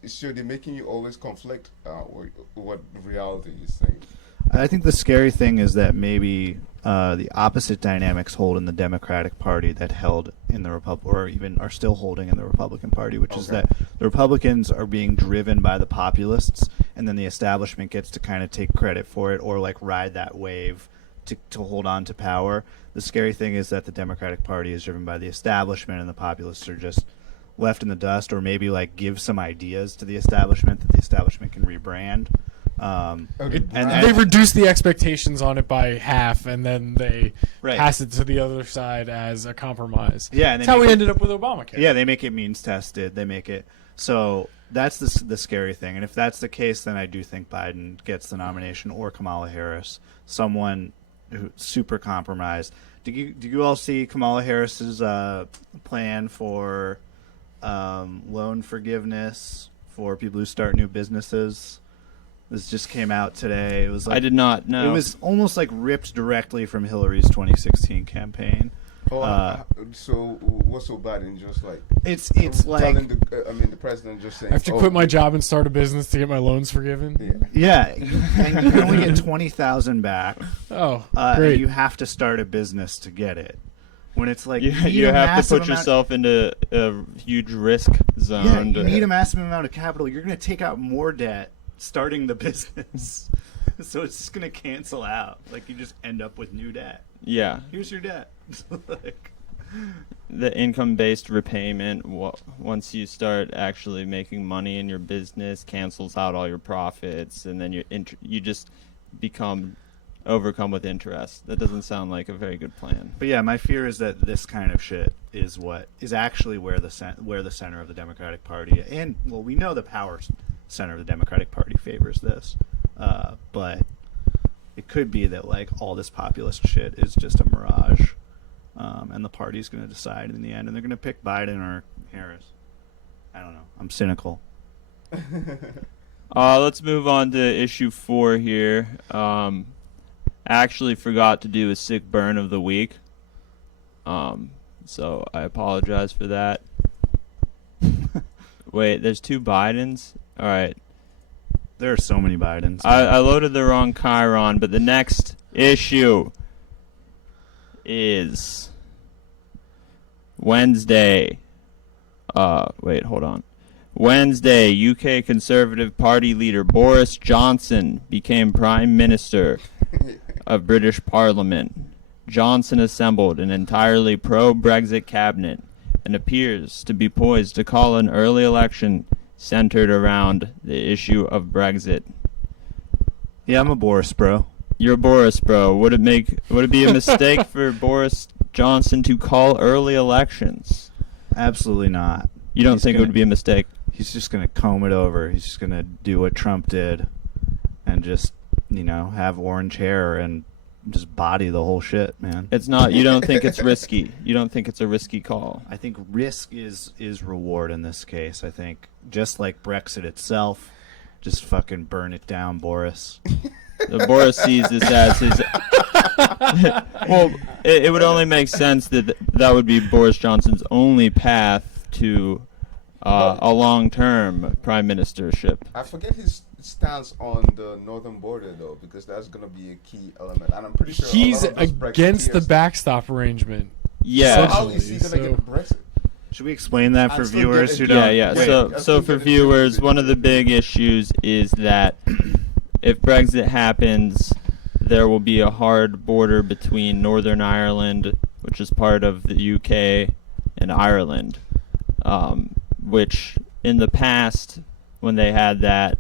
So they're making you always conflict with what reality is saying. I think the scary thing is that maybe the opposite dynamics hold in the Democratic Party that held in the or even are still holding in the Republican Party, which is Okay. that the Republicans are being driven by the populists, and then the establishment gets to kind of take credit for it or like ride that wave to hold on to power. The scary thing is that the Democratic Party is driven by the establishment, and the populists are just left in the dust, or maybe like give some ideas to the establishment that the establishment can rebrand. And They reduce the expectations on it by half, and then they Right. pass it to the other side as a compromise. Yeah, and they that's how make we it- ended up with Obamacare. Yeah, they make it means tested. They make it so that's the scary thing. And if that's the case, then I do think Biden gets the nomination, or Kamala Harris, someone who's super compromised. Did you all see Kamala Harris's plan for loan forgiveness for people who start new businesses? This just came out today. It was like, I did not know. It was almost like ripped directly from Hillary's 2016 campaign. So what's so bad in just like It's like telling the president just saying I have to quit my job and start a business to get my loans forgiven. Yeah. yeah, and you can only get 20,000 back. Oh, And great. you have to start a business to get it. When it's like you need a have to massive put amount- yourself into a huge risk zone. Yeah, you to- need a massive amount of capital. You're going to take out more debt starting the business, so it's just going to cancel out. Like you just end up with new debt. yeah. Here's your debt. Like, The income-based repayment, once you start actually making money in your business, cancels out all your profits, and then you just become overcome with interest. That doesn't sound like a very good plan. but yeah, my fear is that this kind of shit is what is actually where the center of the Democratic Party, and well, we know the power center of the Democratic Party favors this, but it could be that like all this populist shit is just a mirage, and the party's going to decide in the end, and they're going to pick Biden or Harris. I don't know. I'm cynical. Let's move on to issue 4 here. I actually forgot to do a sick burn of the week. So I apologize for that. Wait, there's 2 Bidens? All right. There are so many Bidens. I loaded the wrong Chiron, but the next issue is Wednesday. Wait, hold on. Wednesday, UK Conservative Party leader Boris Johnson became Prime Minister of British Parliament. Johnson assembled an entirely pro-Brexit cabinet and appears to be poised to call an early election centered around the issue of Brexit. Yeah, I'm a Boris bro. You're a Boris, bro. Would it be a mistake for Boris Johnson to call early elections? Absolutely not. You don't He's think it gonna- would be a mistake? He's just going to comb it over. He's just going to do what Trump did and just, have orange hair and just body the whole shit, man. It's not. You don't think it's risky. You don't think it's a risky call. I think risk is reward in this case. I think just like Brexit itself, just fucking burn it down, Boris. Boris sees this as his. Well, it would only make sense that that would be Boris Johnson's only path to a long-term prime ministership. I forget his stance on the northern border though, because that's gonna be a key element, and I'm pretty sure He's a lot of those against the Brexiteers- backstop arrangement. Yeah. So how is he gonna essentially, get a Brexit? Should we explain that for I still viewers get who it. don't? Yeah. Wait, So, I so still for get it. viewers, one of the big issues is that if Brexit happens, there will be a hard border between Northern Ireland, which is part of the UK, and Ireland, which in the past, when they had that,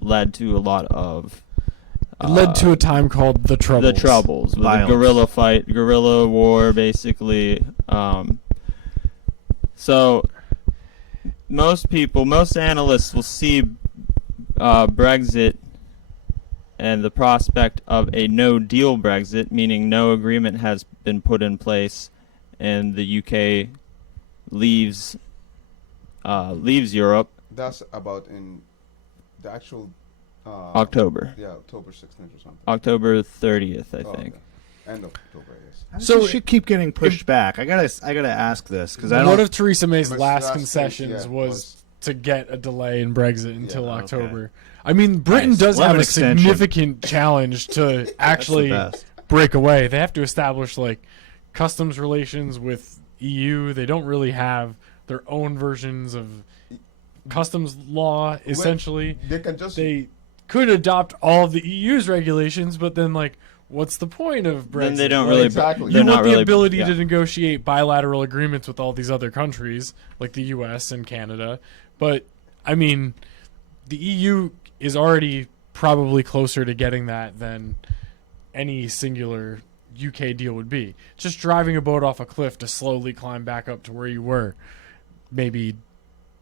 led to a lot of. It led to a time called the Troubles. The Troubles, with a Violence. guerrilla war, basically. So most analysts will see Brexit and the prospect of a no-deal Brexit, meaning no agreement has been put in place, and the UK leaves Europe That's about in the actual October Yeah, October 16th or something. October 30th, I Oh, think. okay. End of October, I guess. How does So this shit keep getting pushed back? I gotta ask this because I One don't. of Theresa May's But last last concessions thing, was to get a delay in Brexit until okay. October. I mean, Britain Nice. does We'll have have an a extension. significant challenge to That's the actually best. break away. They have to establish like customs relations with EU. They don't really have their own versions of customs law. Essentially, They can just they could adopt all of the EU's regulations, but then like, what's the point of Brexit? Then they don't Like, really. Exactly. They're you not want the really, ability yeah. to negotiate bilateral agreements with all these other countries, like the U.S. and Canada. But, I mean, the EU is already probably closer to getting that than any singular UK deal would be. Just driving a boat off a cliff to slowly climb back up to where you were, maybe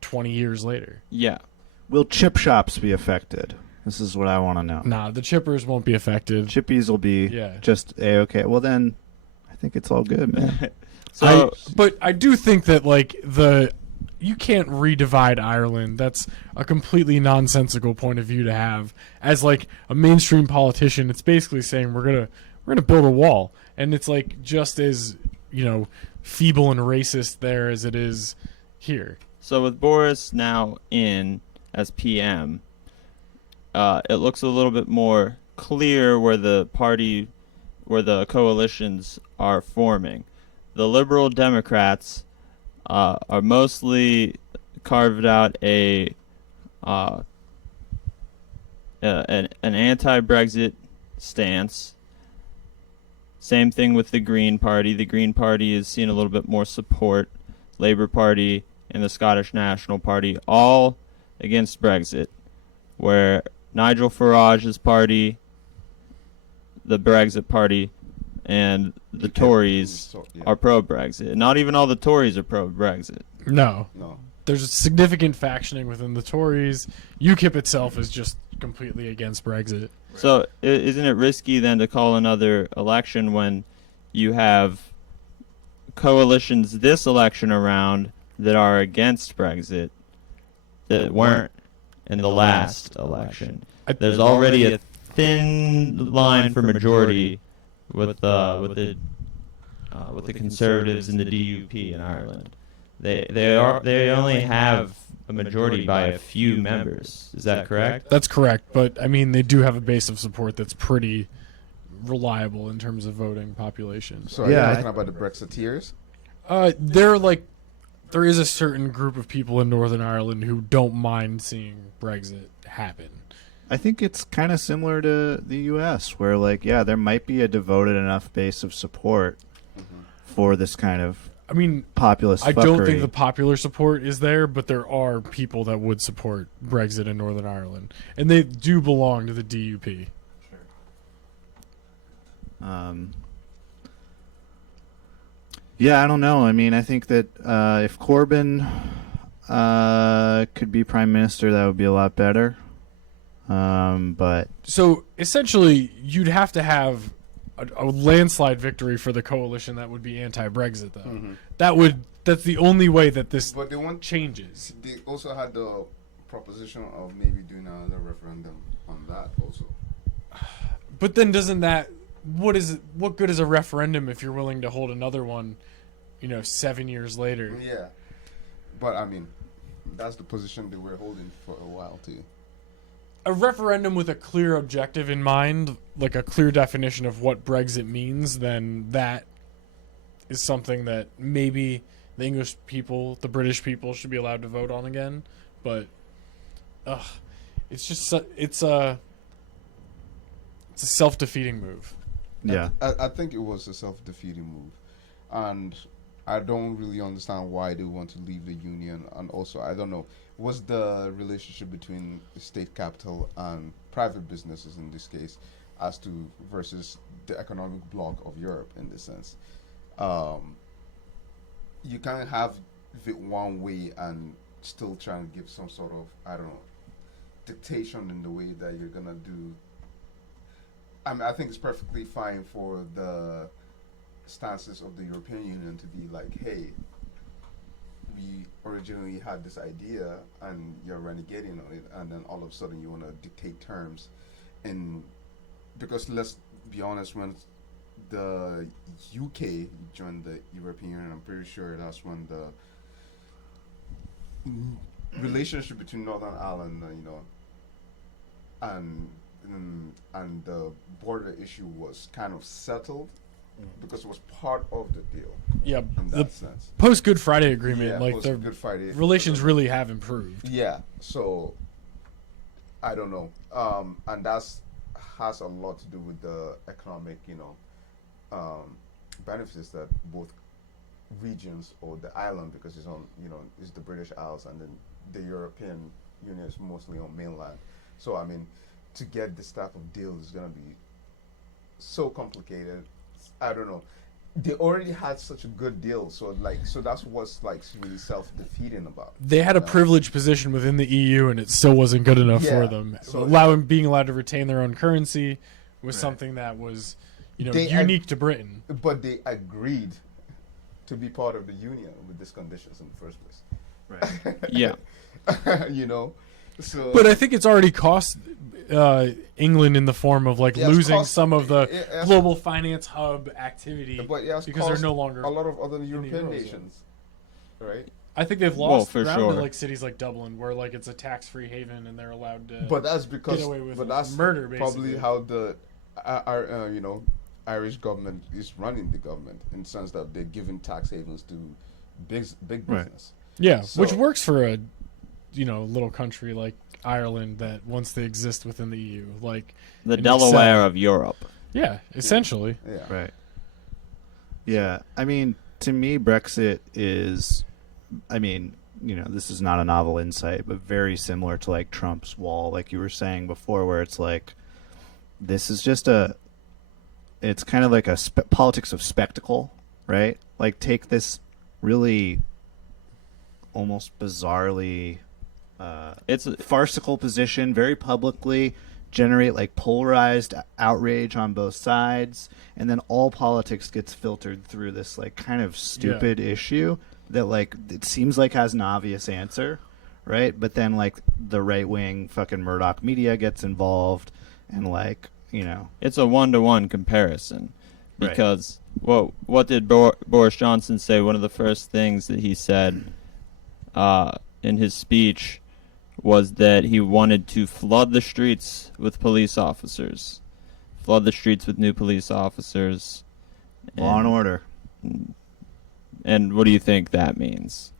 20 years later. Yeah. Will chip shops be affected? This is what I want to know. Nah, the chippers won't be affected. Chippies will be Yeah. just a-okay. Well, then I think it's all good, man. So But I do think that like you can't redivide Ireland. That's a completely nonsensical point of view to have as like a mainstream politician. It's basically saying we're gonna build a wall, and it's like just as feeble and racist there as it is here. So with Boris now in as PM, it looks a little bit more clear where the coalitions are forming. The Liberal Democrats are mostly carved out an anti-Brexit stance. Same thing with the Green Party. The Green Party is seeing a little bit more support. Labour Party and the Scottish National Party all against Brexit, where Nigel Farage's party, the Brexit Party, and the Tories are pro-Brexit. Not even all the Tories are pro-Brexit. No, No. there's a significant factioning within the Tories. UKIP itself is just completely against Brexit. So isn't it risky then to call another election when you have coalitions this election around that are against Brexit that weren't in the last election? There's already a thin line for majority with the Conservatives and the DUP in Ireland. They only have a majority by a few members. Is that correct? That's correct, but I mean they do have a base of support that's pretty reliable in terms of voting population. So are Yeah, you talking about the Brexiteers? There is a certain group of people in Northern Ireland who don't mind seeing Brexit happen. I think it's kind of similar to the U.S., where there might be a devoted enough base of support for this kind of I mean, populist I fuckery. don't think the popular support is there, but there are people that would support Brexit in Northern Ireland, and they do belong to the DUP. Yeah, I don't know. I mean, I think that if Corbyn could be prime minister, that would be a lot better. But So essentially, you'd have to have a landslide victory for the coalition that would be anti-Brexit, though. That's the only way that this But they want changes. They also had the proposition of maybe doing another referendum on that also. But then doesn't that what good is a referendum if you're willing to hold another one, 7 years later? Yeah, but I mean, that's the position they were holding for a while too. A referendum with a clear objective in mind, like a clear definition of what Brexit means, then that is something that maybe the English people, the British people should be allowed to vote on again. But it's just it's a self-defeating move. Yeah. I think it was a self-defeating move, and I don't really understand why they want to leave the union. And also, I don't know, what's the relationship between the state capital and private businesses in this case, as to versus the economic bloc of Europe in this sense. You can't have it one way and still try and give some sort of, I don't know, dictation in the way that you're gonna do. I mean, I think it's perfectly fine for the stances of the European Union to be like, hey, we originally had this idea and you're renegading on it, and then all of a sudden you want to dictate terms. Because let's be honest, when the UK joined the European Union, I'm pretty sure that's when the relationship between Northern Ireland, and the border issue was kind of settled because it was part of the deal. Yeah, in the that sense. post Good Friday agreement, Yeah, like post the Good Friday relations really have improved. Yeah, so I don't know, and that's has a lot to do with the economic, benefits that both regions or the island, because it's on, it's the British Isles, and then the European Union is mostly on mainland. So I mean, to get this type of deal is gonna be so complicated. I don't know. They already had such a good deal, so that's what's really self-defeating about. They had a privileged position within the EU, and it still wasn't good enough for them. So Being allowed to retain their own currency was something that was, unique to Britain. But they agreed to be part of the union with these conditions in the first place. Right. Yeah. So. But I think it's already cost England in the form of losing some of the global finance hub activity because they're no longer a lot of other European Eurozone. nations, right? I think they've lost for ground sure. to cities like Dublin, where it's a tax-free haven and they're allowed to. But that's because get away with that's murder, probably basically. how the Irish government is running the government, in the sense that they're giving tax havens to big Right. business. Yeah, So- which works for a little country like Ireland that wants to exist within the EU. The and Delaware excel. of Europe. Yeah, essentially. Yeah. Right. Yeah. I mean, to me, Brexit is, this is not a novel insight, but very similar to Trump's wall, like you were saying before, where it's this is just it's kind of like a politics of spectacle, right? Take this really almost bizarrely It's farcical position very publicly, generate polarized outrage on both sides, and then all politics gets filtered through this kind of stupid issue that it seems has an obvious answer, right? But then the right wing fucking Murdoch media gets involved, and it's a 1-to-1 comparison, Right. because what did Boris Johnson say? One of the first things that he said in his speech was that he wanted to flood the streets with police officers, flood the streets with new police officers. law and order. And what do you think that means?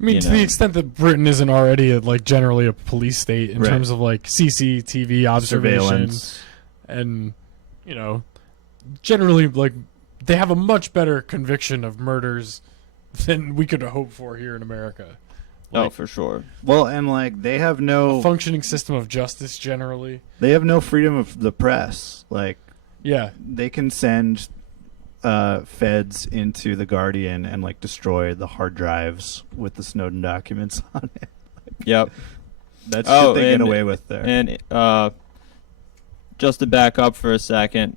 I mean, to the extent that Britain isn't already generally a police state in Right. terms of CCTV observation, Surveillance. and generally they have a much better conviction of murders than we could hope for here in America. Oh, for sure. Well, and they have A no functioning system of justice generally. they have no freedom of the press. Yeah, They can send feds into the Guardian and destroy the hard drives with the Snowden documents on it. Yep. That's Oh, shit they get and- away with there. And just to back up for a second,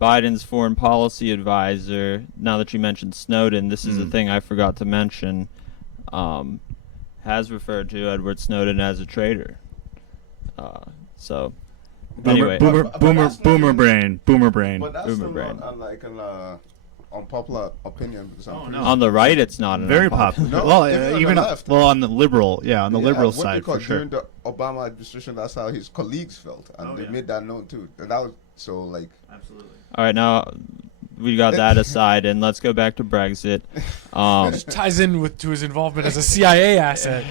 Biden's foreign policy advisor, now that you mentioned Snowden, this is a thing I forgot to mention, has referred to Edward Snowden as a traitor. So, anyway. Boomer brain. But that's Boomer still brain. not like an unpopular opinion because I'm pretty On the right, it's not an Very unpopular- popular. No, well, even on even the left. on the liberal, on the liberal what they side call for sure. during the Obama administration, that's how his colleagues felt, and they made that known too. And that was so like. Absolutely. All right, now we got that aside, and let's go back to Brexit. Ties in to his involvement as a CIA asset.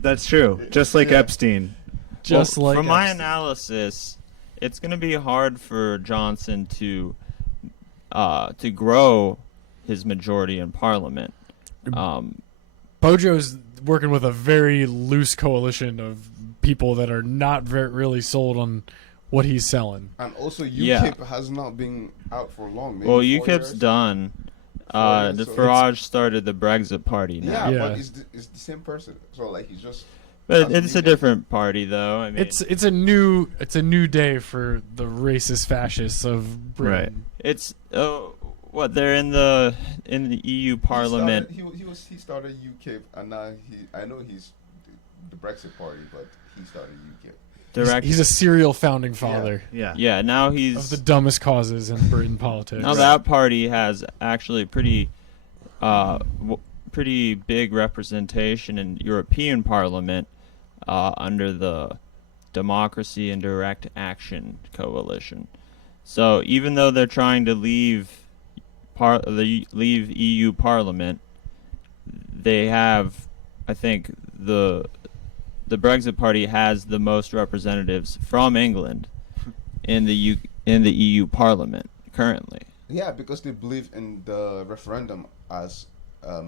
That's true. Just like Epstein. Just like from my Epstein. analysis, it's going to be hard for Johnson to grow his majority in Parliament. Bojo's working with a very loose coalition of people that are not really sold on what he's selling. And also, UKIP Yeah. has not been out for long. Maybe Well, 4 UKIP's years. done. years, The so Farage started the Brexit party now. Yeah, Yeah. but it's the same person. So like he's just. But has it's a UK. different party, though. I mean, It's a new day for the racist fascists of Britain. it's what they're in the EU Parliament. He started UKIP, and now I know he's the Brexit party, but he started UKIP. Direct. He's a serial founding father Yeah. Yeah, now of he's the dumbest causes in Britain politics. now that party has actually pretty big representation in European Parliament under the Democracy and Direct Action Coalition. So even though they're trying to leave EU Parliament, they have, I think, the Brexit Party has the most representatives from England in the EU Parliament currently. Yeah, because they believe in the referendum as The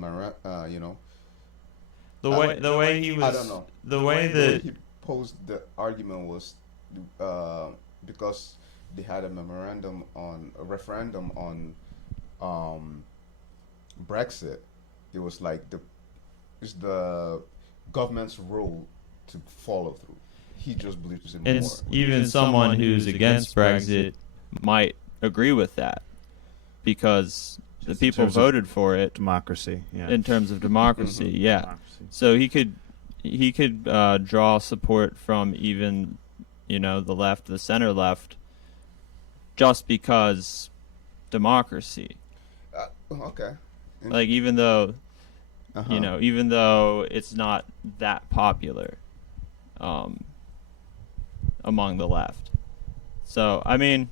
way he was, I don't know. the way The way that he posed the argument was because they had a referendum on Brexit. It was like it's the government's role to follow through. He just believes in more. it's even someone who's against Brexit might agree with that because the in people terms of voted for it Democracy. Yeah. in terms of democracy. Yeah. Democracy. So he could draw support from even, the left, the center left, just because democracy. Okay. Like even though Uh-huh. even though it's not that popular among the left. So I mean,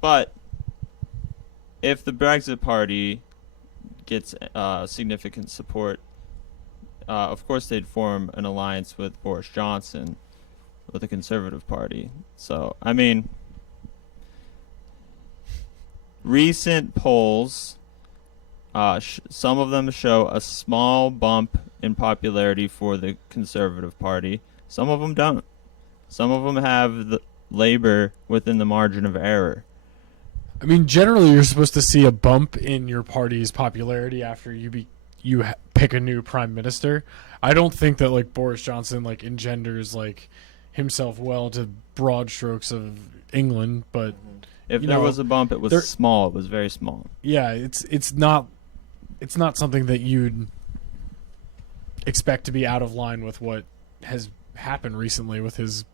but if the Brexit party gets significant support, of course they'd form an alliance with Boris Johnson, with the Conservative Party. So, I mean, recent polls, some of them show a small bump in popularity for the Conservative Party. Some of them don't. Some of them have the Labor within the margin of error. I mean, generally, you're supposed to see a bump in your party's popularity after you pick a new prime minister. I don't think that like Boris Johnson engenders himself well to broad strokes of England, but If you there know, was a bump, it was there- small. It was very small. yeah, it's not something that you'd expect to be out of line with what has happened recently with his,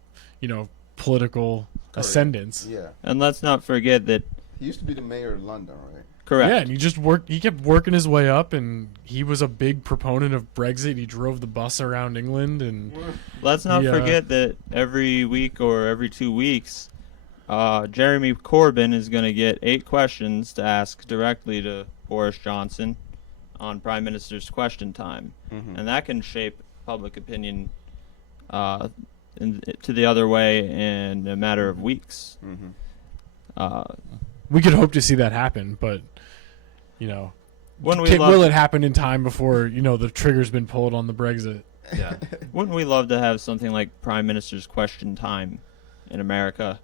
political ascendance. Yeah. And let's not forget that, He used to be the mayor of London, right? correct. Yeah, and he kept working his way up, and he was a big proponent of Brexit. He drove the bus around England, and Let's not Yeah. forget that every week or every 2 weeks, Jeremy Corbyn is going to get 8 questions to ask directly to Boris Johnson on Prime Minister's Question Time. And that can shape public opinion to the other way in a matter of weeks. we could hope to see that happen, but Wouldn't we will love, it happen in time before the trigger's been pulled on the Brexit? Yeah. wouldn't we love to have something like Prime Minister's Question Time in America?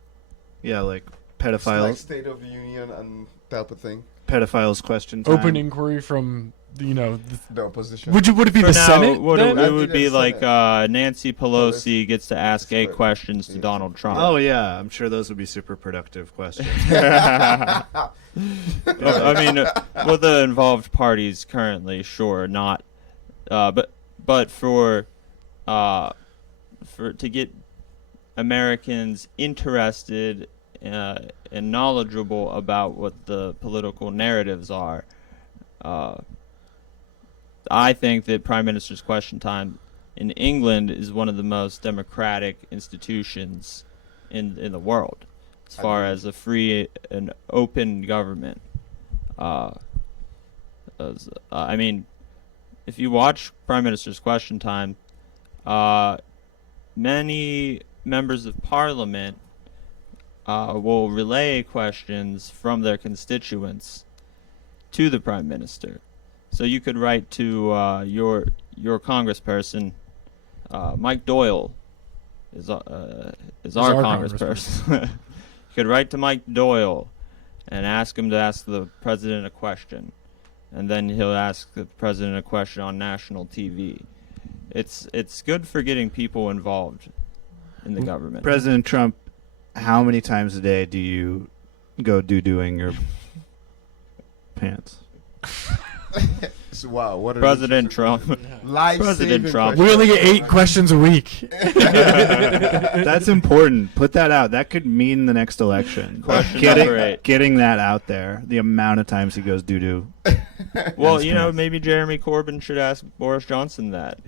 Yeah, like It's like pedophiles. State of the Union and type of thing. Pedophiles question time. Open inquiry from The opposition. would it be For the now, Senate? what then? it That'd would be be the like Senate. Nancy Pelosi gets to ask 8 questions to Donald Trump. Oh yeah, I'm sure those would be super productive questions. I mean, with the involved parties currently, sure, not, but for to get Americans interested and knowledgeable about what the political narratives are, I think that Prime Minister's Question Time in England is one of the most democratic institutions in the world, as far as a free and open government. I mean, if you watch Prime Minister's Question Time, many members of Parliament will relay questions from their constituents to the Prime Minister. So you could write to your congressperson. Mike Doyle is our congressperson. You could write to Mike Doyle and ask him to ask the president a question, and then he'll ask the president a question on national TV. It's good for getting people involved in the government. President Trump, how many times a day do you go doo-dooing your pants? So, wow, what President Trump. President Trump. We only get 8 questions a week. That's important. Put that out. That could mean the next election. Question number 8. Getting that out there. The amount of times he goes doo-doo. Well, That's you know, nice. maybe Jeremy Corbyn should ask Boris Johnson that.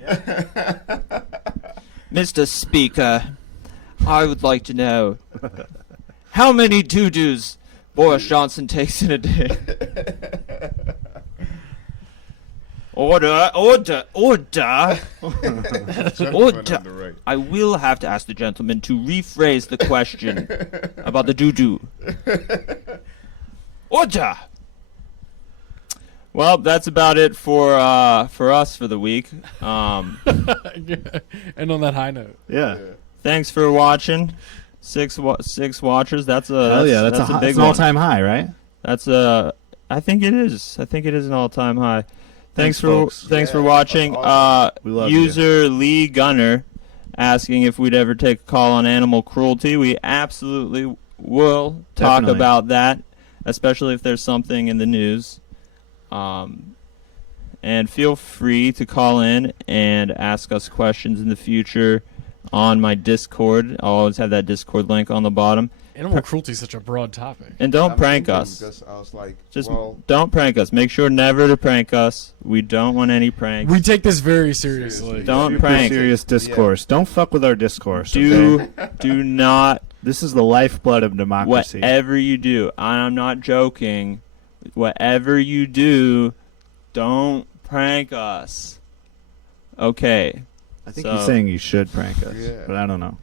Mr. Speaker, I would like to know how many doo-doos Boris Johnson takes in a day. Order. Order. Right. I will have to ask the gentleman to rephrase the question about the doo-doo. Order. Well, that's about it for us for the week. And on that high note. Yeah. Thanks for watching. 6 watchers. That's a Hell yeah. That's a big an one. all-time high, right? That's a. I think it is. I think it is an all-time high. Thanks for folks. thanks for Yeah, watching. awesome. We love you. User Lee Gunner asking if we'd ever take a call on animal cruelty. We absolutely will talk Definitely. about that, especially if there's something in the news. And feel free to call in and ask us questions in the future on my Discord. I'll always have that Discord link on the bottom. Animal cruelty is such a broad topic. And don't I'm prank thinking us. because I was like, Just well, don't prank us. Make sure never to prank us. We don't want any pranks. We take this very seriously. Don't Super prank. serious discourse. Don't fuck with our discourse. do okay? do not. This is the lifeblood of democracy. Whatever you do, I'm not joking. Whatever you do, don't prank us. Okay. I think So- he's saying you should prank us, Yeah. but I don't know.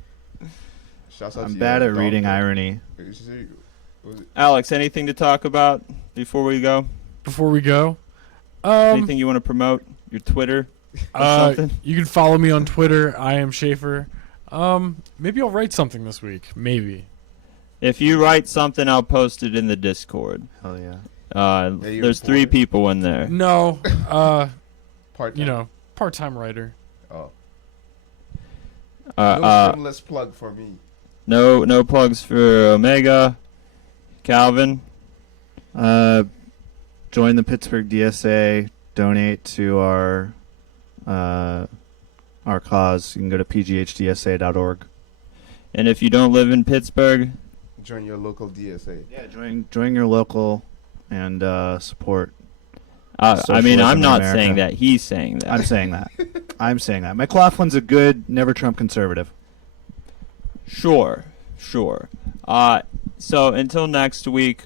shouts out I'm to bad you, at reading Doctor. irony. Was it- Alex, anything to talk about before we go? Before we go, Anything you want to promote? Your Twitter? Or something? you can follow me on Twitter. I am Schaefer. Maybe I'll write something this week. Maybe. If you write something, I'll post it in the Discord. Hell yeah. you're There's 3 reporter? people in there. No, Part-time? part-time writer. Oh. Uh, No shameless plug for me. no plugs for Omega. Calvin. Join the Pittsburgh DSA. Donate to our cause. You can go to pghdsa.org. And if you don't live in Pittsburgh, Join your local DSA. Yeah, join your local and support. I mean, Socialism I'm in not America. saying that. He's saying that. I'm saying that. I'm saying that. MikeLaughlin's a good, never Trump conservative. Sure. So until next week,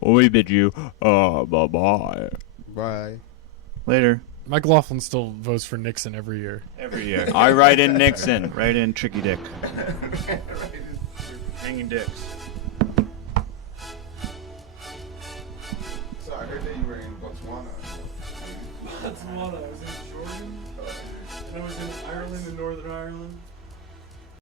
we bid you bye-bye. Bye. Later. MikeLaughlin still votes for Nixon every year. Every year. I write in Nixon. Right in Tricky Dick. Hanging dicks. So I heard that you were in Botswana. Botswana. I was in Jordan. And I was in Ireland and Northern Ireland.